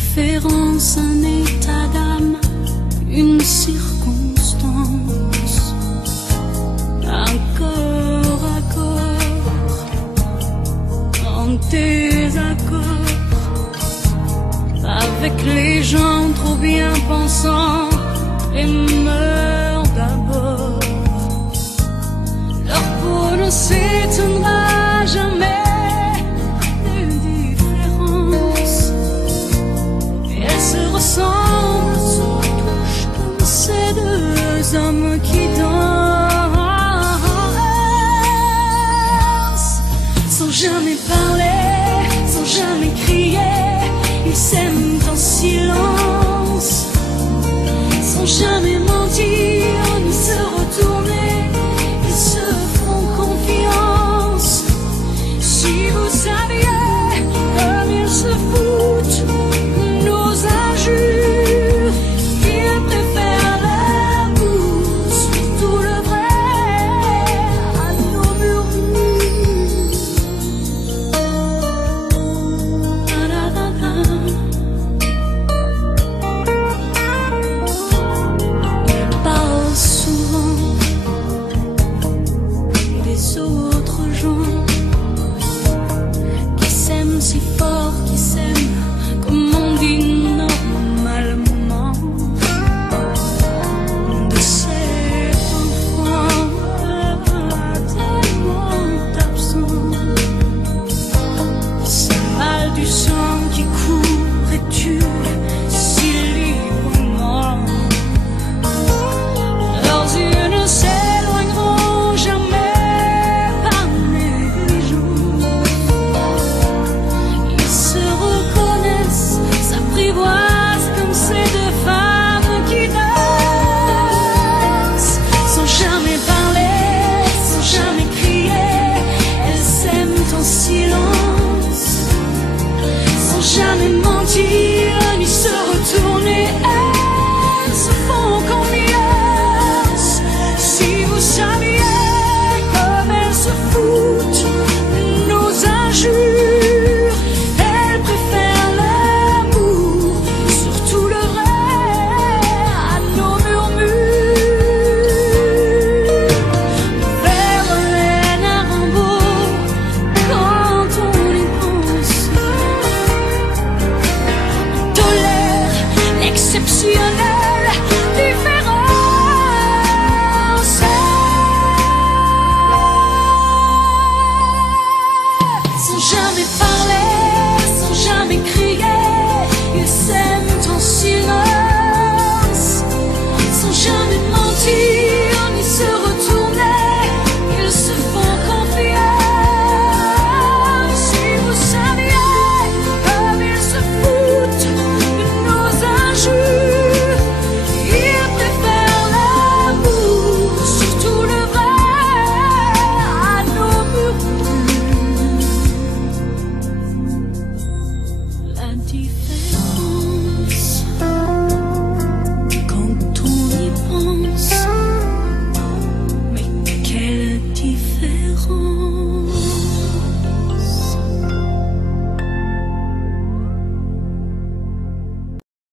différence, un état d'âme, une circonstance, un corps à corps, en désaccord avec les gens trop bien pensants et meurent d'abord. Leur peau ne s'étonnera jamais des différences, et elles se ressemblent, se touchent comme ces deux hommes qui dansent sans jamais parler, sans jamais crier. Ils s'aiment en silence, sans jamais mentir ni se retourner. Ils se font confiance. Si vous saviez comme ils se foutent de nos injures, ils préfèrent l'amour, surtout le vrai, à nos murmures. Ils parlent souvent des autres gens qui s'aiment si fort, qui s'aiment comme on dit normalement, de ces enfants tellement absents, c'est mal du sang qui court et tue si librement. Leurs yeux ne s'éloigneront jamais parmi les jours. Ils se reconnaissent, s'apprivoisent comme ces deux femmes qui dansent sans jamais parler, sans jamais crier. Elles s'aiment en silence, sans jamais mentir ni se retourner. Elles se font confiance. Si vous saviez comme elles se foutent de nos injures, elles préfèrent l'amour, surtout le vrai, à nos murmures. Faire de laine un rambeau quand on y pense, tolère l'exceptionnelle différence. Sans jamais parler, sans jamais crier, ils s'aiment en silence, sans jamais mentir ni se retourner. Ils se font confiance. Si vous saviez comme ils se foutent de nos injures, ils préfèrent l'amour, surtout le vrai, à nos murmures. La différence.